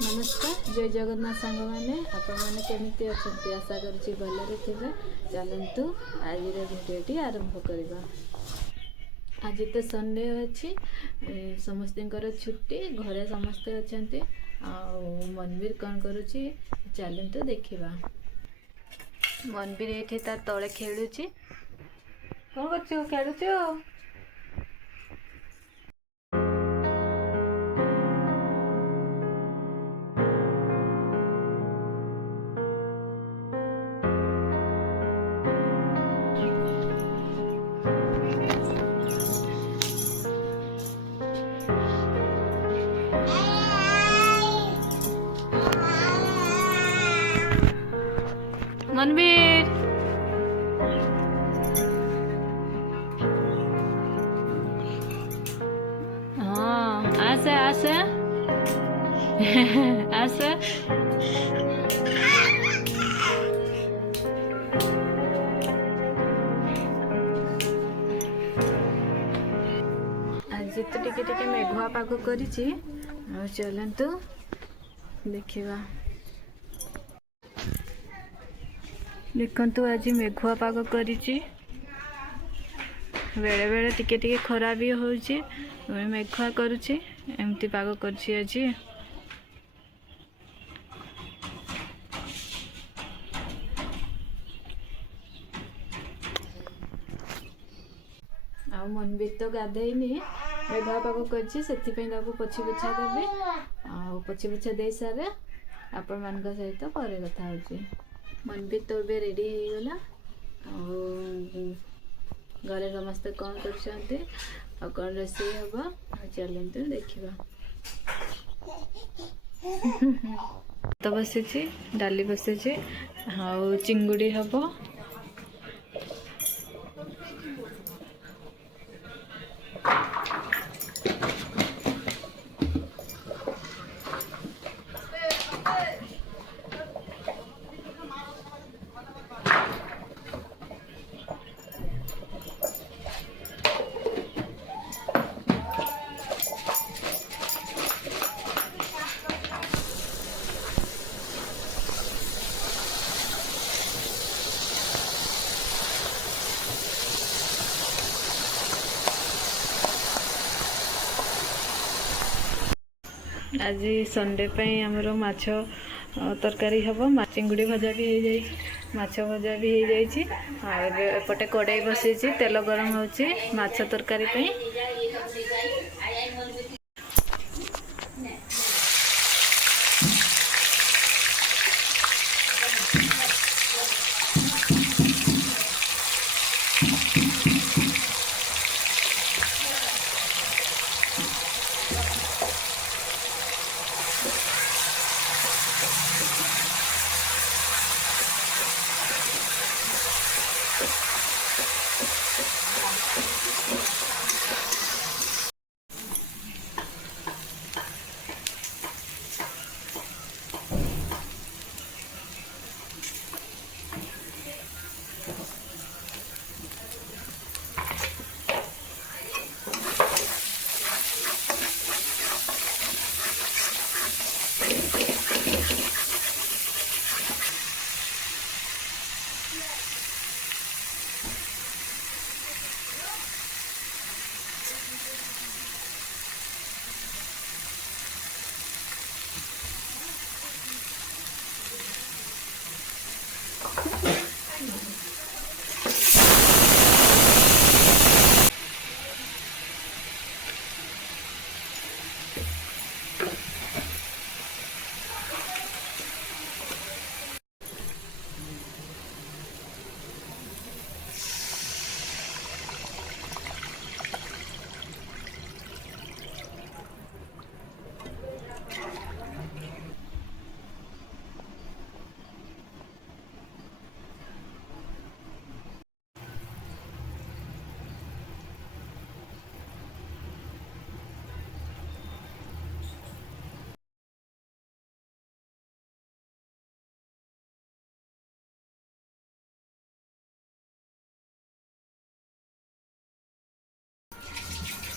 नमस्कार जय जगन्नाथ सांग मैंने आपण मैंने केमिति अच्छा आशा करुँची भलरे थे। चलतु आज भिडियोटी आरंभ करवा। आज तो संडे अच्छी समस्त छुट्टी घरे समस्ते अच्छा। मनवीर कौन करुँची चलतु देखा। मनवीर ये तार तले खेलुची कौन कर मनवीर हाँ आसे आसे आसे आज तो टिके मेघुआ पाग कर चलतु देखा। देखंतु आज मेघुआ पाग करिछि बेले बेले टिके खरा भी होछि मेघुआ करुछि एमती पाग करछि आज। आ मनवीर तो गाधेनी मेघुआ पाग करछि सेथिपई ताको पोछि पोछा देबे आ पोछि पोछा दे सारे आपण मान सहित पर कथा होछि। मनवीर तो भी रेडी हो गला घरे समस्ते कौन कर कौन रोषे हम चलते देखा। तो बसी डाली बसी चिंगुड़ी हम आज संडे पे आमर माछ तरकारी हम चिंगुड़ी भजा भी हो जाए माछ भजा भी हो जाए। एपटे कड़ाई बसई तेल गरम होची माछ तरकारी पे।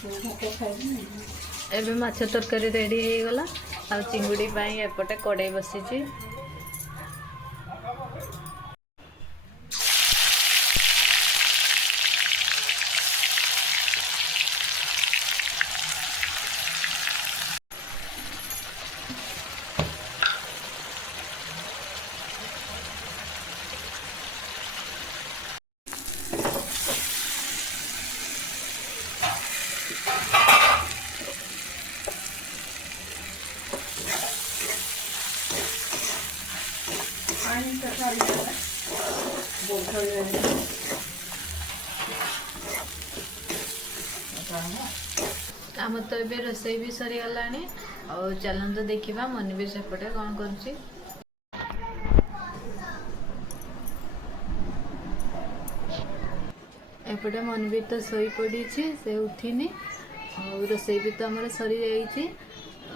भात खाइबी एबे माछ तरकारी रेडी हो गला आ चिंगुड़ी पाई एपटे कड़े बसीची आम तो ये रोसई भी सरी गला और चलते देखा मनवीर सेपटे कौन कर एपटे मनवीर तो शोई पड़ी से उठिनी और रोसई भी तो आम सरी जाइए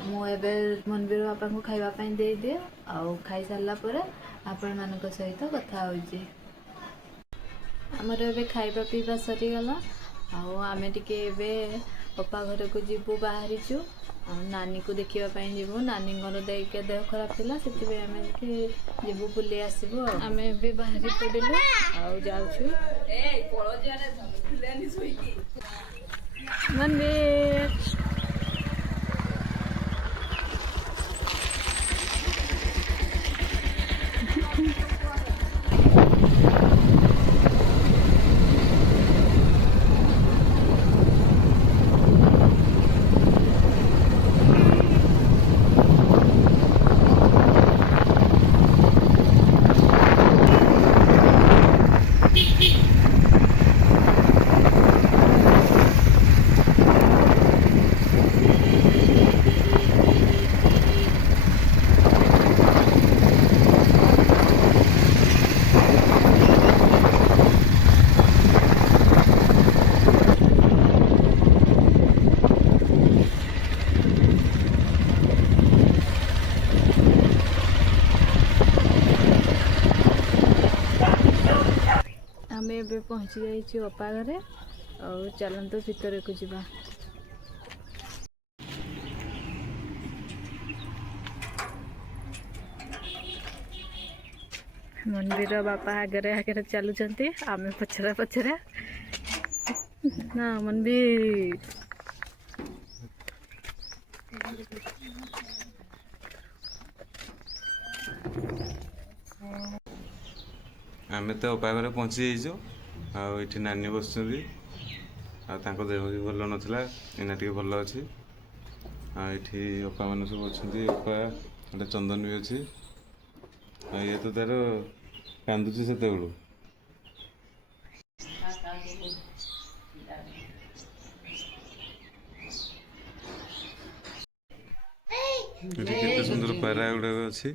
मुझे मनवीर बापा को खावाई दे दिए आउ खाई सारा पर आपण मान सहित कथा हो आमर ए खाଇବା पीवा सरीगला आमे टिके पप्पा घर को जीवु बाहरी नानी को देखापी जीवु नानी देह खराब थी से आम जीवु बुले आसबू आम ए बाहरी पड़ू मनवीर पहुँची जाइए अपा घरे और चलते भितर को जीवा मनवीर बापा आगे आगे चलुंट आम पछरा पछरा ना मनवीर आमे तो अपा घरे पहुँची जाइए आठी नानी बस देह भी भल नाला एना टे भल अच्छी आठी अपा मान सब अच्छा अपा गोटे चंदन भी अच्छी ये तो तार कांदुची से केते सुंदर पारा गुड़ा अच्छी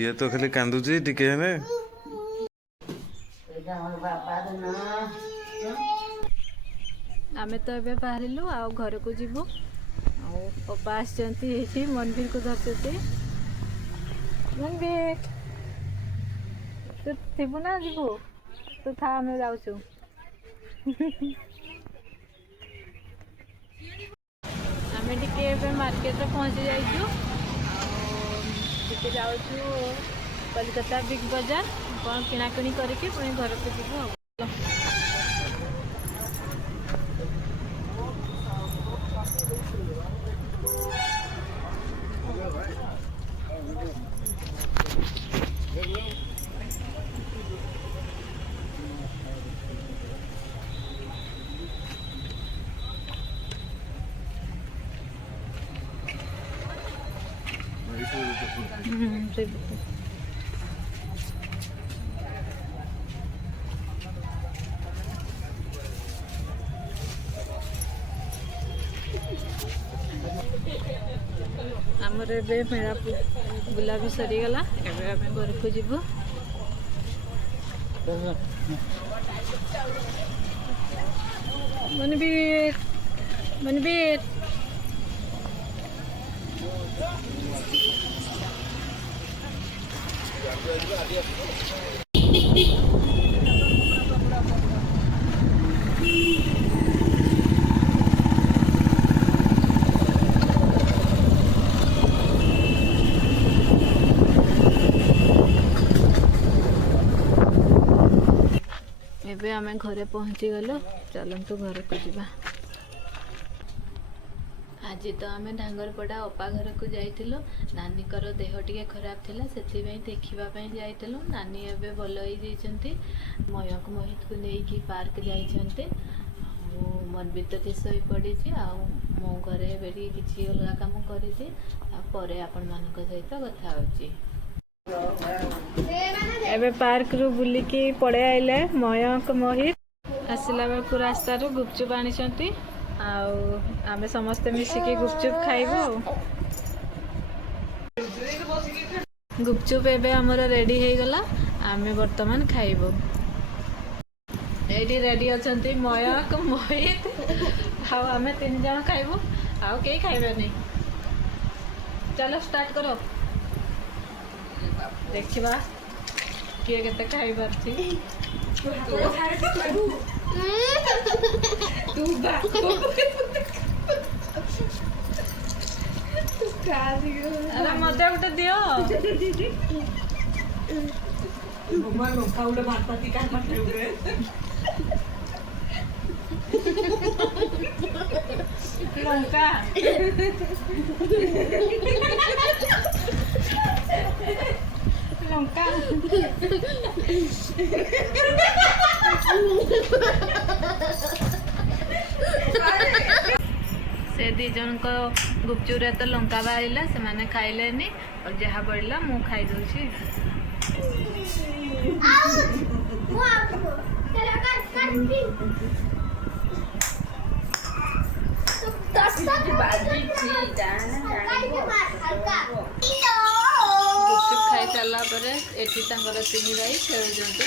ये तो खाली कांदुची टिके आमे तो ए बाहरिलु आ घर को जीवु पप्पा आसछंती मनवीर को धरते मनवीर तू थीबु ना जीवु तू था आमे जाउछु आमे टिके मार्केट रे पहुंची जाइछु टिके जाउछु कलकत्ता बिग बाजार कौन किणाकिणी करके पुणी घर को जीवु आमर ए मेला बुला भी सरीगला एम घर को जीवु मनवीर मनवीर ଏବେ ଆମେ ଘରେ ପହଞ୍ଚିଗଲୁ। ଚାଲନ୍ତୁ ଘରକୁ ଯିବା। ଆଜି ତ ଆମେ ଢାଙ୍ଗରପଡ଼ା ଅପା ଘରକୁ ଯାଇଥିଲୁ। ନାନୀଙ୍କର ଦେହ ଟିକେ ଖରାପ ଥିଲା, ସେଥିପାଇଁ ଦେଖିବା ପାଇଁ ଯାଇଥିଲୁ। ନାନୀ ଏବେ ଭଲ ହେଇଯାଇଛନ୍ତି। ମୋହିତକୁ ନେଇକି ପାର୍କ ଯାଇଛନ୍ତି। ଆଉ ମନବୀର ତ ଶୋଇପଡ଼ିଛି। ଆଉ ମୁଁ ଘରେ ଏବେ ଟିକେ କିଛି ଅଲଗା କାମ କରିଛି। ଆଉ ପରେ ଆପଣମାନଙ୍କ ସହିତ କଥା ହେଉଛି। ଏବେ ପାର୍କରୁ ବୁଲିକି ପଳେଇ ଆଇଲେ ମୟଙ୍କ ମୋହିତ। ଆସିଲା ବେଳକୁ ରାସ୍ତାରୁ ଗୁପଚୁପ ଆଣିଛନ୍ତି। ଆଉ ଆମେ ସମସ୍ତେ ମିଶିକି ଗୁପଚୁପ ଖାଇବୁ। ଗୁପଚୁପ ଏବେ ଆମର ରେଡି ହେଇଗଲା। ଆମେ ବର୍ତ୍ତମାନ ଖାଇବୁ। ଏଇଠି ରେଡି ଅଛନ୍ତି ମୟଙ୍କ ମୋହିତ। ଆଉ ଆମେ 3 ଜଣ ଖାଇବୁ, ଆଉ କେହି ଖାଇବେନି। ଚାଲ ଷ୍ଟାର୍ଟ କର, ଦେଖିବା କିଏ କେତେ ଖାଇପାରୁଛି। ମତେ ଗୋଟେ ଦିଅ। ଲଙ୍କା ଲଙ୍କା से 2 जनक गुपचुप तो लंका बाहर से खाइलेनी और जहाँ बढ़ला मु खाई दूची। गुपचुप खाई सारा पर एठी 3 भाई खेलुंट।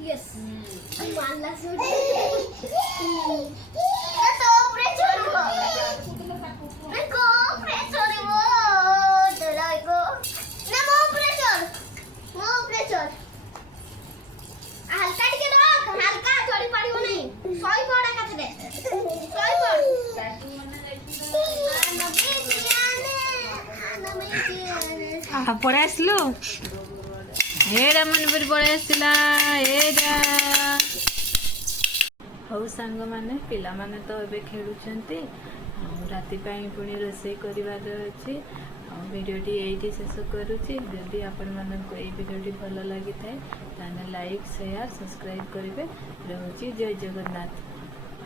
Yes. ପଳେଇ ଆସିଲୁ ଏଇଟା ମନବୀର ପଳେଇ ଆସିଲା ଏଇଟା। ହଉ ସାଙ୍ଗମାନେ, ପିଲାମାନେ ତ ଏବେ ଖେଳୁଛନ୍ତି, ଆଉ ରାତି ପାଇଁ ପୁଣି ରୋଷେଇ କରିବାର ଅଛି। ଆଉ ଭିଡ଼ିଓଟି ଏଇଠି ଶେଷ କରୁଛି। ଯଦି ଆପଣମାନଙ୍କୁ ଏଇ ଭିଡ଼ିଓଟି ଭଲ ଲାଗିଥାଏ ତାହେଲେ ଲାଇକ୍, ସେୟାର, ସବସ୍କ୍ରାଇବ୍ କରିବେ। ରହୁଛି। ଜୟ ଜଗନ୍ନାଥ।